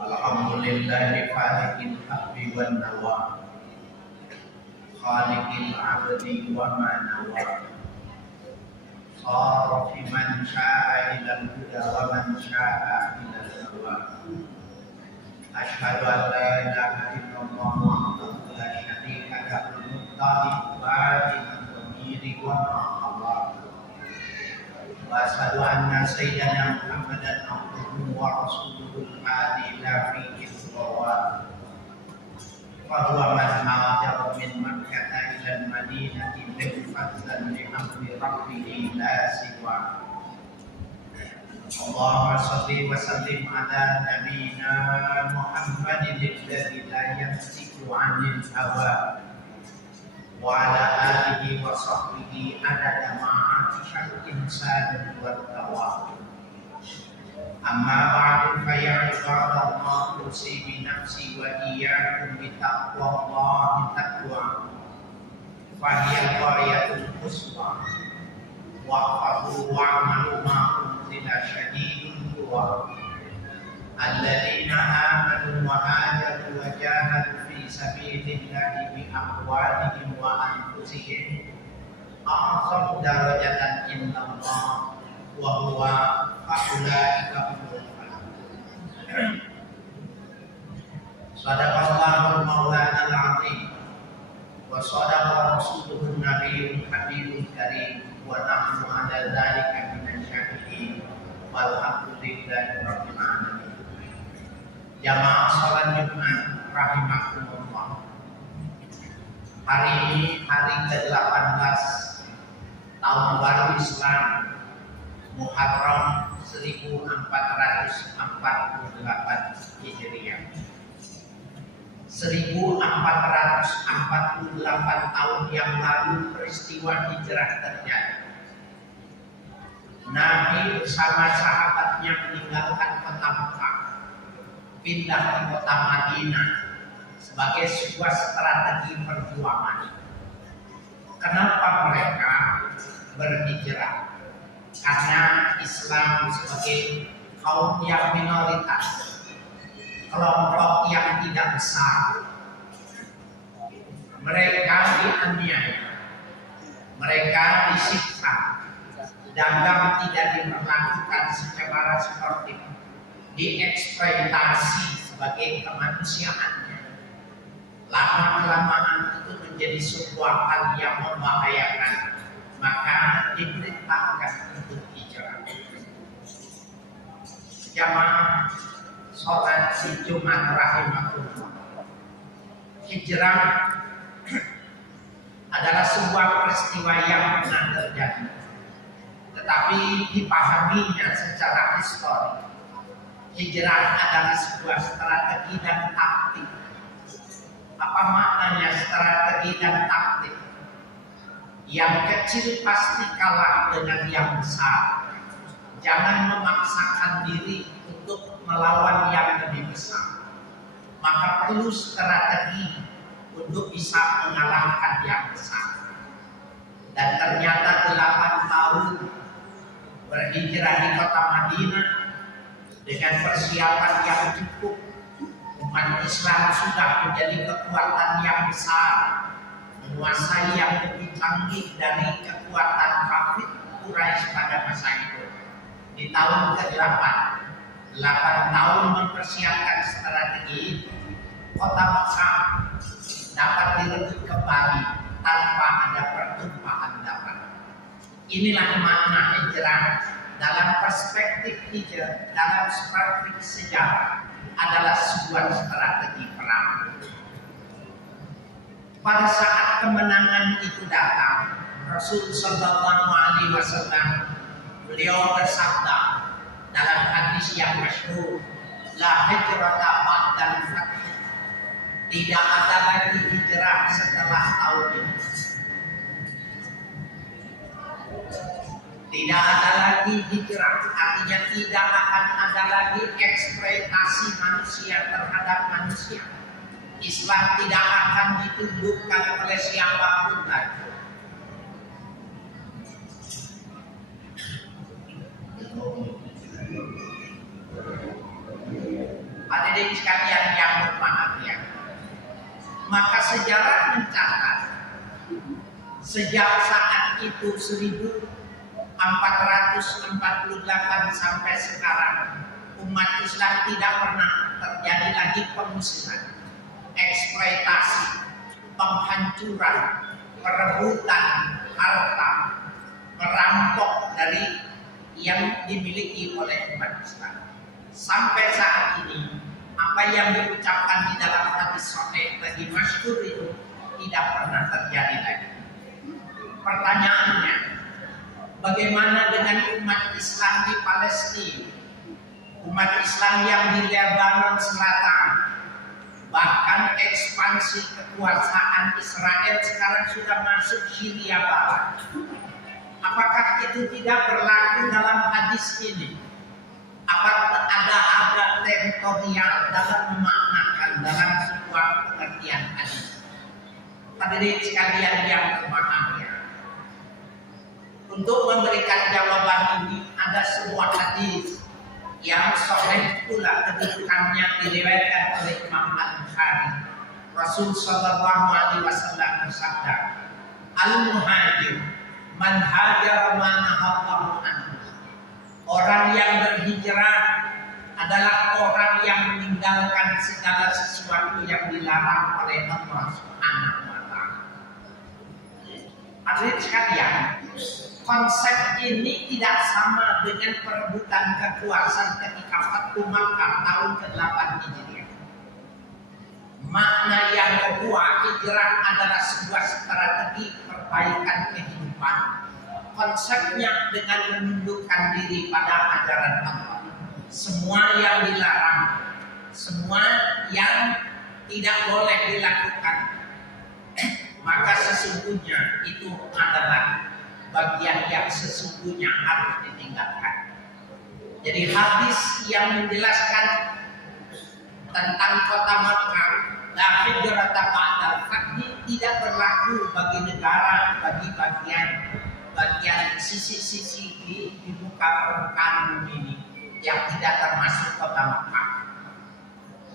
Alhamdulillahi faliqil habbi wan nawa, khaliqil abdi wa ma nawa, sarafi man sya'a ilal huda wa man sya'a ilal hawa. Asyhadu an la ilaha illallah wahdahu la syarika lahu al-muqtadi wa Allah. Wa asyhadu anna sayyidana Muhammadan abduhu wa rasuluhu al-hadi ila fihi al-shawab. Fa huwa man hajara min Makkah ila al-Madinati fadlan li amri rabbih la siwa. Allahumma shalli wa sallim ala nabiyyina Muhammadin alladzi la yantiqu 'anil hawa wa ala alihi wa sahbihi adada ma'atishal insani wa tawa. Amma ba'du fa ya ibadallah, usi bi nafsi wa iyyakum bi taqwallahi taqwa fa hiya ghayatul quswa wa qadu wa'malu ma unzila syadidul quwa alladzina amanu wa hajaru wa jahadu fi sabilillahi bi amwalihim wa anfusihim a'zamu darajatan indallah wa huwa ulaika humul faizun. Sadaqallahul mawlana al-azim wa sadaqa rasuluhun nabiyyul habibul karim wa nahnu ala dzalika minasy syahidin walhamdulillahi rabbil alamin. Jamaah salat Jumat rahimakumullah. Hari ini hari ke-18 tahun baru Islam Muharram 1448 Hijriah. 1448 tahun yang lalu peristiwa hijrah terjadi. Nabi bersama sahabatnya meninggalkan kota Mekah, pindah ke kota Madinah sebagai sebuah strategi perjuangan. Kenapa mereka berhijrah? Karena Islam sebagai kaum yang minoritas, kelompok yang tidak besar, mereka dianiaya, mereka disiksa, dagang tidak diperlakukan secara sportif, dieksploitasi sebagai kemanusiaannya. Lama-kelamaan itu menjadi sebuah hal yang membahayakan, maka diperintahkan untuk hijrah. Jamaah sholat di Jumat rahimahullah. Hijrah adalah sebuah peristiwa yang pernah terjadi, tetapi dipahaminya secara histori. Hijrah adalah sebuah strategi dan taktik. Apa maknanya strategi dan taktik? Yang kecil pasti kalah dengan yang besar. Jangan memaksakan diri untuk melawan yang lebih besar. Maka perlu strategi untuk bisa mengalahkan yang besar. Dan ternyata 8 tahun berhijrah di kota Madinah dengan persiapan yang cukup, umat Islam sudah menjadi kekuatan yang besar, menguasai yang lebih canggih dari kekuatan kafir Quraisy pada masa itu. Di tahun ke-8, 8 tahun mempersiapkan strategi, kota Mekah dapat direbut kembali tanpa ada pertumpahan darah. Inilah makna hijrah dalam perspektif hijrah, dalam perspektif sejarah adalah sebuah strategi perang. Pada saat kemenangan itu datang, Rasul Sallallahu Alaihi Wasallam beliau bersabda dalam hadis yang masyhur, la hijrata ba'dal fath. Tidak ada lagi hijrah setelah tahun ini. Tidak ada lagi hijrah, artinya tidak akan ada lagi eksploitasi manusia terhadap manusia. Islam tidak akan ditundukkan oleh siapapun lagi. Hadirin sekalian yang berbahagia, maka sejarah mencatat sejak saat itu 1448 sampai sekarang umat Islam tidak pernah terjadi lagi pemusuhan, eksploitasi, penghancuran, perebutan harta, merampok dari yang dimiliki oleh umat Islam. Sampai saat ini, apa yang diucapkan di dalam hadis sahih bagi masyhur itu tidak pernah terjadi lagi. Pertanyaannya, bagaimana dengan umat Islam di Palestina, umat Islam yang di Lebanon Selatan, bahkan ekspansi kekuasaan Israel sekarang sudah masuk Syria Barat? Apakah itu tidak berlaku dalam hadis ini? Apakah ada teritorial dalam memaknakan dalam sebuah pengertian hadis? Hadirin sekalian yang berbahagia, untuk memberikan jawaban ini ada sebuah hadis yang sahih pula kedudukannya diriwayatkan oleh Imam Al-Bukhari. Rasul sallallahu alaihi wasallam bersabda, "Al-muhajir man hajara ma nahallahu anhu." Orang yang berhijrah adalah orang yang meninggalkan segala sesuatu yang dilarang oleh Allah Subhanahu wa taala. Hadirin sekalian, konsep ini tidak sama dengan perebutan kekuasaan ketika Fathu Makkah tahun ke-8 Hijriah. Makna yang kedua, hijrah adalah sebuah strategi perbaikan kehidupan. Konsepnya dengan menundukkan diri pada ajaran Allah. Semua yang dilarang, semua yang tidak boleh dilakukan, maka sesungguhnya itu adalah bagian yang sesungguhnya harus ditinggalkan. Jadi hadis yang menjelaskan tentang kota Makkah, la hijrata ba'dal fathi, tidak berlaku bagi negara, bagi bagian sisi-sisi di muka permukaan bumi ini yang tidak termasuk kota Makkah.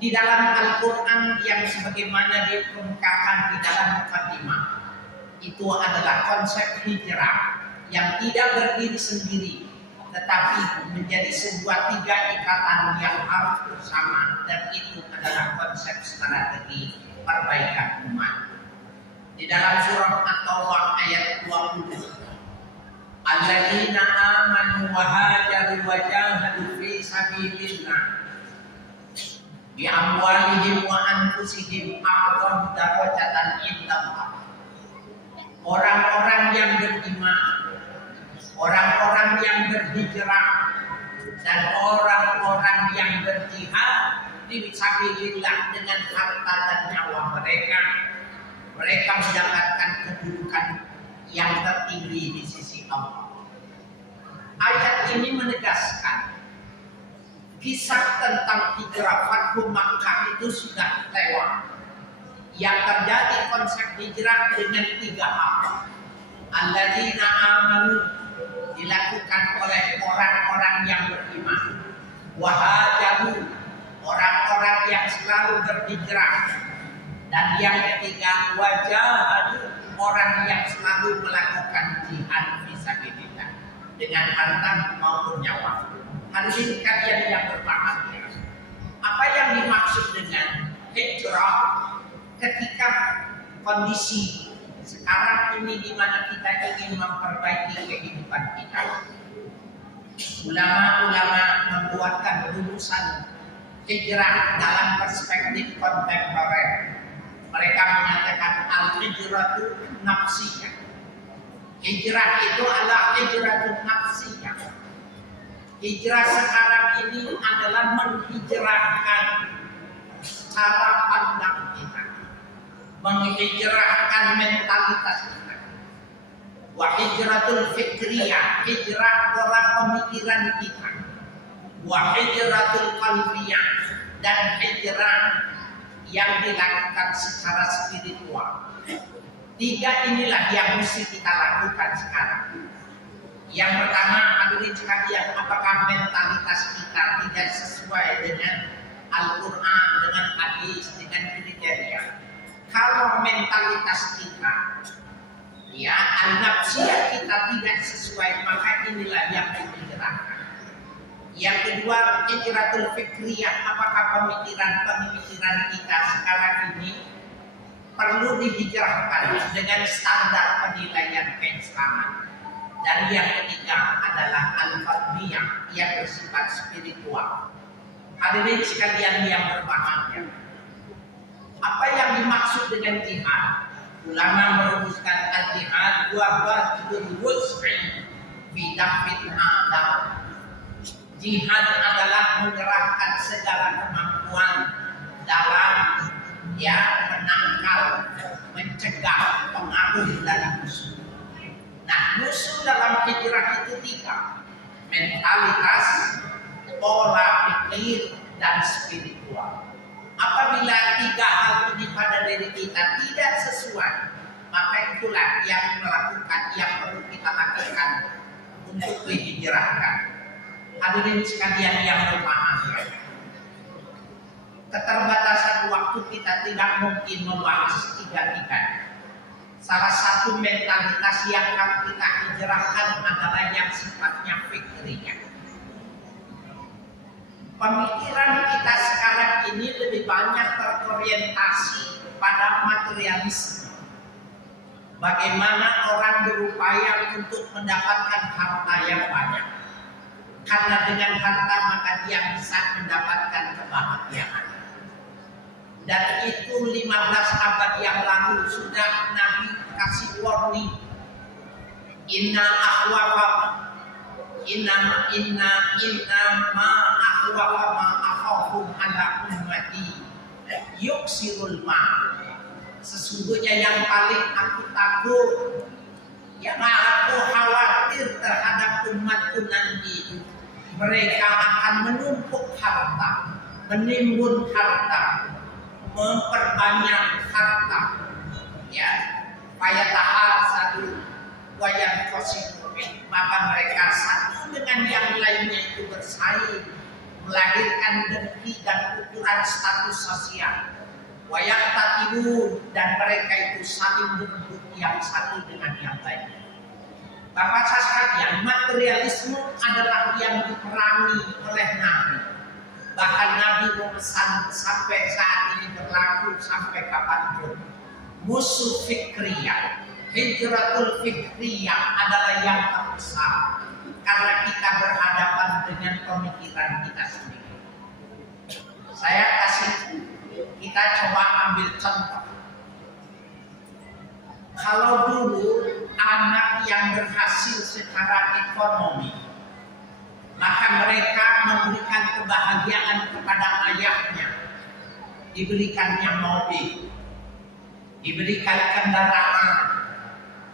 Di dalam Al-Quran yang sebagaimana dikemukakan di dalam mukadimah, itu adalah konsep hijrah yang tidak berdiri sendiri, tetapi menjadi sebuah tiga ikatan yang harus bersama, dan itu adalah konsep strategi perbaikan umat. Di dalam surah At-Taubah ayat 20, alladzina amanu wa hajaru wa jahadu fi sabilillah bi amwalihim wa anfusihim a'zamu darajatan indallah. Orang-orang yang beriman, orang-orang yang berhijrah, dan orang-orang yang berjihad fi sabilillah dengan harta dan nyawa mereka, mereka mendapatkan kedudukan yang tertinggi di sisi Allah. Ayat ini menegaskan kisah tentang hijrah Fathu Makkah itu sudah lewat. Yang terjadi konsep hijrah dengan tiga hal. Alladzina amanu, dilakukan oleh orang-orang yang beriman. Wahajaru, orang-orang yang selalu berhijrah. Dan yang ketiga, wajahadu, orang yang selalu melakukan jihad fisabilillah dengan harta maupun nyawa. Hadirin sekalian yang berbahagia, apa yang dimaksud dengan hijrah ketika kondisi sekarang ini di mana kita ingin memperbaiki kehidupan kita? Ulama-ulama membuatkan rumusan hijrah dalam perspektif kontemporer. Mereka mengatakan al-hijratu nafsiyah. Hijrah itu adalah hijratu nafsiyah. Hijrah sekarang ini adalah menghijrahkan cara pandang kita, menghijrahkan mentalitas kita. Wa hijratul fikriyah, hijrah pola pemikiran kita. Wa hijratul qalbiyah, dan hijrah yang dilakukan secara spiritual. Tiga inilah yang mesti kita lakukan sekarang. Yang pertama, hadirin sekalian, apakah mentalitas kita tidak sesuai dengan Al-Quran, dengan hadis, dengan kriteria. Kalau mentalitas kita, ya, an-nafsiyah kita tidak sesuai, maka inilah yang dihijrahkan. Yang kedua, hijratul fikriyah. Apakah pemikiran kita sekarang ini perlu dihijrahkan dengan standar penilaian keislaman. Dan yang ketiga adalah al-fardiyah yang bersifat spiritual. Hadirin sekalian yang berbahagia, apa yang dimaksud dengan jihad? Ulama merumuskan al-jihad wa badlul wus'i fi daf'il a'da. Jihad adalah mengerahkan segala kemampuan dalam menangkal, mencegah pengaruh dari musuh. Nah, musuh dalam hijrah itu tiga: mentalitas, pola pikir, dan spiritual. Apabila tiga hal ini pada diri kita tidak sesuai, maka itulah yang perlu kita lakukan untuk dihijrahkan. Hadirin sekalian yang berbahagia, keterbatasan waktu kita tidak mungkin membahas tiga-tiganya. Salah satu mentalitas yang akan kita hijrahkan adalah yang sifatnya fikriyah. Pemikiran kita sekarang ini lebih banyak terorientasi pada materialisme. Bagaimana orang berupaya untuk mendapatkan harta yang banyak. Karena dengan harta maka dia bisa mendapatkan kebahagiaan. Dan itu 15 abad yang lalu sudah Nabi kasih warning. Inna ma akhwafa ma akhafum ala ummati yuksirul ma. Sesungguhnya yang paling aku takut, yang aku khawatir terhadap umatku nanti, mereka akan menumpuk harta, menimbun harta, memperbanyak harta, ya, fayatahal satu wayang kosimu, maka mereka satu dengan yang lainnya itu bersaing, melahirkan dengki dan ukuran status sosial, wayang tatibu, dan mereka itu saling berebut yang satu dengan yang lainnya. Bapak sekalian, materialisme adalah yang diperangi oleh Nabi. Bahkan Nabi memesan sampai saat ini berlaku sampai kapanpun. Musuh fikriyah, hijratul fikriyah adalah yang terbesar. Karena kita berhadapan dengan pemikiran kita sendiri. Kita coba ambil contoh. Kalau dulu anak yang berhasil secara ekonomi, maka mereka memberikan kebahagiaan kepada ayahnya, diberikannya mobil, diberikan kendaraan,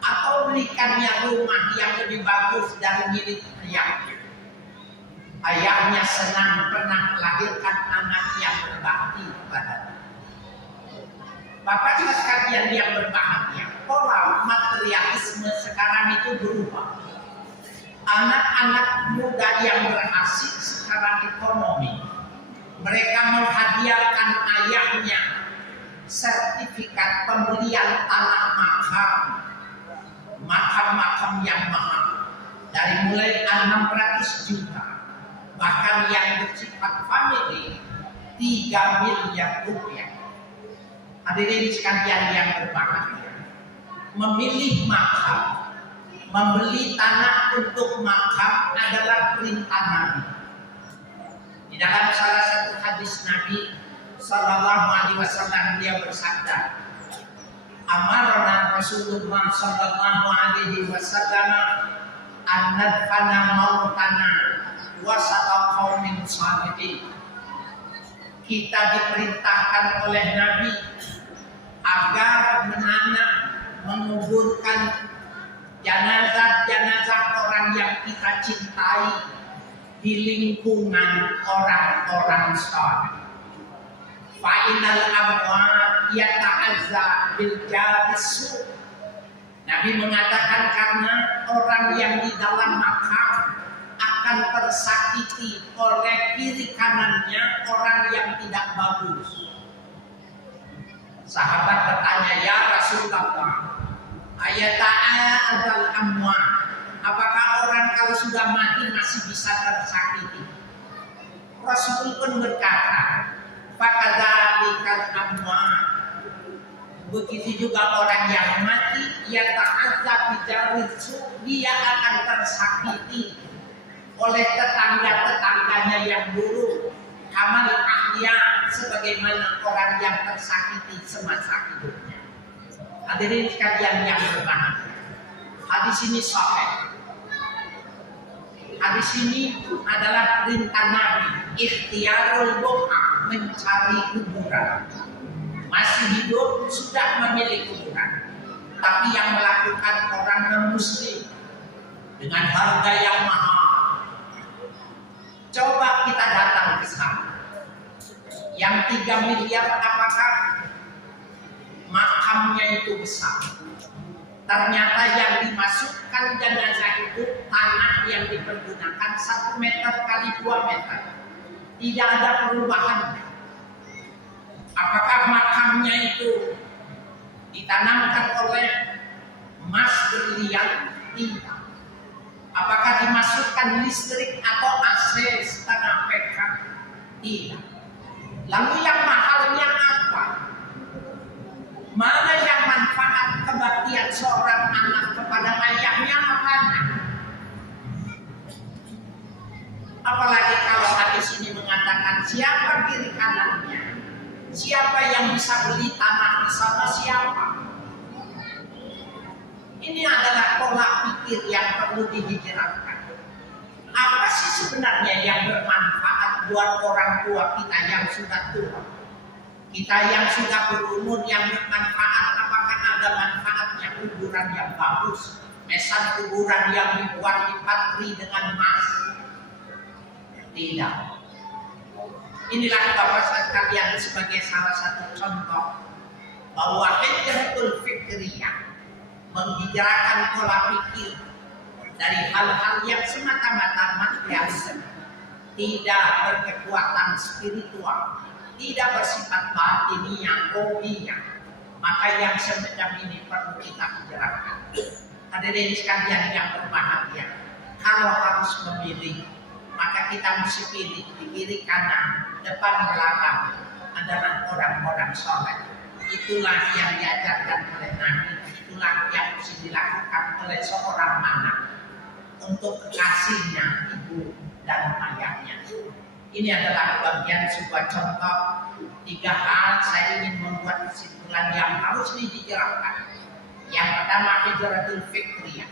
atau berikannya rumah yang lebih bagus dari milik ayahnya. Ayahnya senang pernah melahirkan anak yang berbakti kepadanya. Bapak sekalian yang berbahagia, pola materialisme sekarang itu berubah. Anak-anak muda yang berhasil secara ekonomi, mereka menghadiahkan ayahnya sertifikat pembelian tanah makam yang mahal, dari mulai 600 juta, bahkan yang bersifat family 3 miliar rupiah. Hadirin sekalian yang berbahagia, memilih makam, membeli tanah untuk makam adalah perintah Nabi. Di dalam salah satu hadis Nabi Sallallahu Alaihi Wasallam dia bersabda, Amarna Rasulullah Sallallahu Alaihi Wasallam an nadfana mautana wasata qaumin salihin. Kita diperintahkan oleh Nabi agar menguburkan jenazah-jenazah orang yang kita cintai di lingkungan orang-orang saleh. Fa'inal amwat yata'azza bil jalisu. Nabi mengatakan karena orang yang di dalam makam akan tersakiti oleh kiri kanannya orang yang tidak bagus. Sahabat bertanya, ya Rasulullah, ayata'adal amwa, apakah orang kalau sudah mati masih bisa tersakiti? Rasul pun berkata, fakadzalikal amwa, begitu juga orang yang mati, ia ta'adzab bijaritsu, dia akan tersakiti oleh tetangga-tetangganya yang buruk. Kamal ahya, sebagaimana orang yang tersakiti semasa hidupnya. Hadirin sekalian yang berbahagia, hadis ini sahih. Hadis ini adalah perintah Nabi, ikhtiarul buqa, mencari kuburan. Masih hidup sudah memilih kuburan, tapi yang melakukan orang non-muslim dengan harga yang mahal. Coba kita datang ke sana, yang 3 miliar, apakah makamnya itu besar? Ternyata yang dimasukkan jenazah itu tanah yang dipergunakan 1 meter kali 2 meter, tidak ada perubahan. Apakah makamnya itu ditanamkan oleh emas berlian? Tidak. Apakah dimasukkan listrik atau AC setengah PK? Tidak. Lalu yang mahalnya apa? Mana yang manfaat kebaktian seorang anak kepada ayahnya apanya? Apalagi kalau hadis ini mengatakan siapa kiri kanannya, siapa yang bisa beli tanah di sana, siapa? Ini adalah pola pikir yang perlu dihijrahkan. Apa sih sebenarnya yang bermanfaat buat orang tua kita yang sudah tua? Kita yang sudah berumur yang bermanfaat, apakah ada manfaatnya kuburan yang bagus? Mesan kuburan yang dibuat dipatri dengan emas? Tidak. Inilah Bapak sekalian sebagai salah satu contoh bahwa hijratul fikriyah, menghijrahkan pola pikir dari hal-hal yang semata-mata materialisme, tidak berkekuatan spiritual, tidak bersifat batiniah, rohiyah, maka yang semacam ini perlu kita hijrahkan. Hadirin sekalian yang berbahagia, kalau harus memilih, maka kita mesti pilih di kiri kanan, depan belakang adalah orang-orang soleh. Itulah yang diajarkan oleh Nabi, itulah yang mesti dilakukan oleh seorang anak untuk kekasihnya, ibu dan ayahnya. Ini adalah bagian sebuah contoh 3 hal saya ingin membuat kesimpulan yang harus dihijrahkan. Yang pertama, hijratul fikriyah,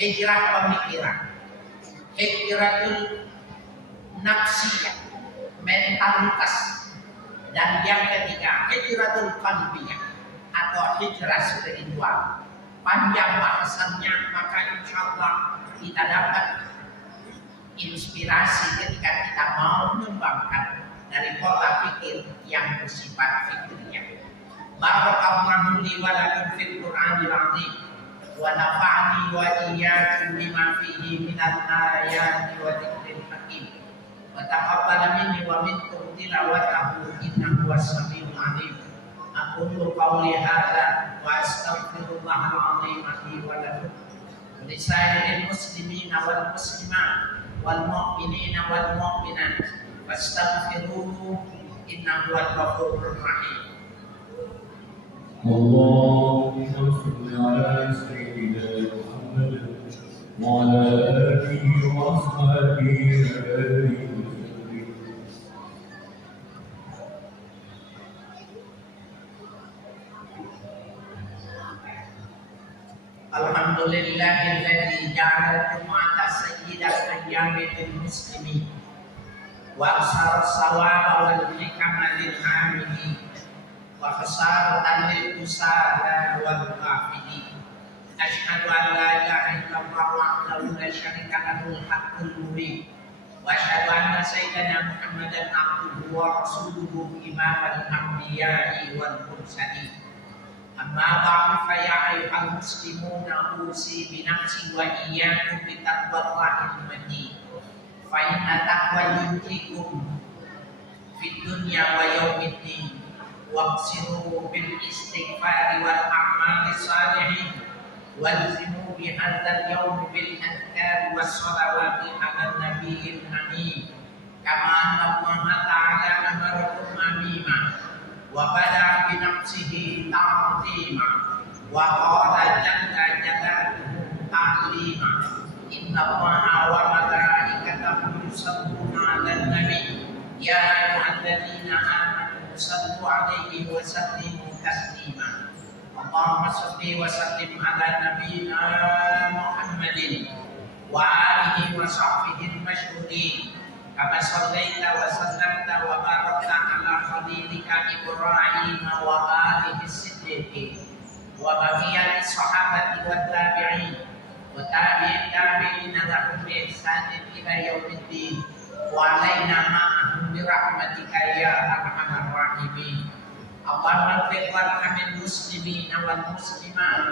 hijrah pemikiran, hijratul nafsiyah, mentalitas. Dan yang ketiga, hijratul qalbiyah atau hijrah spiritual. Panjang bahasannya, maka insya Allah kita dapat inspirasi ketika kita mau mengembangkan dari pola pikir yang bersifat fikriyah. Barakallahu li wa lakum fil Qur'anil 'azim wa nafa'ani wa iyyakum bima fihi minal ayati wa dzikril hakim. Wa taqabbal minni wa minkum tilawatahu innahu was-sami'ul 'alim. Aqulu qawli hadza wa astaghfirullahal 'azim li wa lakum wa lisairil muslimina wal muslimat wal mu'minina wal mu'minat fastaghfiruhu innahu huwal ghafurur rahim. اللهم صل على سيدنا محمد وعلى آله وأصحابه وسلم. Alhamdulillahilladzi ja'ala Jum'ata sayyidat ayyamil muslimin wa aksara sawaba wal hikmah lil 'amilin wa khasaratan lil usara wal qafidin. Asyhadu an la ilaha illallah wahdahu la syarika lahu al-haqqul mubin wa asyhadu anna sayyidana Muhammadan abduhu wa rasuluhu imamal anbiya'i wal mursalin. أما بعد فيا أيها المسلمون أوصي بنفسي وإياكم بتقوى الله المتين فإن تقوى يؤتيكم في الدنيا ويوم الدين واقصروا بالاستغفار والأعمال الصالحين والزموا بهذا اليوم بالأذكار والصلوات على النبي الأمين كما أن الله تعالى أمركم أميما وبدأ بنفسه تعظيما وقال جل جلاله تعليما إن الله وملائكته يصلون على النبي يا أيها الذين آمنوا صلوا عليه وسلموا تسليما اللهم صل وسلم على نبينا محمد وآله وصحبه المشهودين كما صليت وسلمت وباركت على خليلك إبراهيم وآله الصديقين وبقية الصحابة والتابعين وتابع التابعين لهم بإحسان إلى يوم الدين وعلينا معهم برحمتك يا أرحم الراحمين اللهم اغفر وارحم المسلمين والمسلمات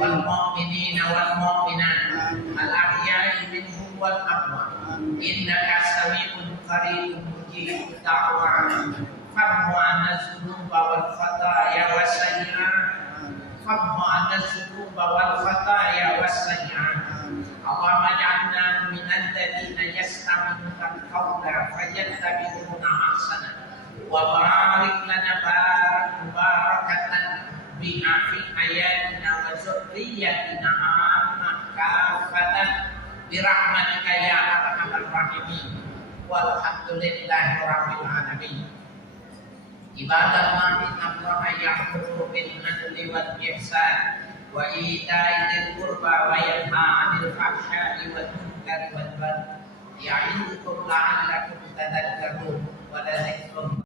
والمؤمنين والمؤمنات الأحياء منهم والأموات إنك سميع قريب مجيب الدعوات فامح عنا الذنوب والخطايا والسيئات فامح عنا الذنوب والخطايا والسيئات اللهم اجعلنا من الذين يستمعون القول فيتبعون احسنه وبارك لنا مباركة بها في حياتنا وذريتنا عامة كافة برحمتك يا أرحم الراحمين والحمد لله رب العالمين عباد الله إن الله يأمر بالعدل والإحسان وإيتاء ذي القربى وينهى عن الفحشاء والمنكر والبغي يعظكم لعلكم تذكرون ولذكر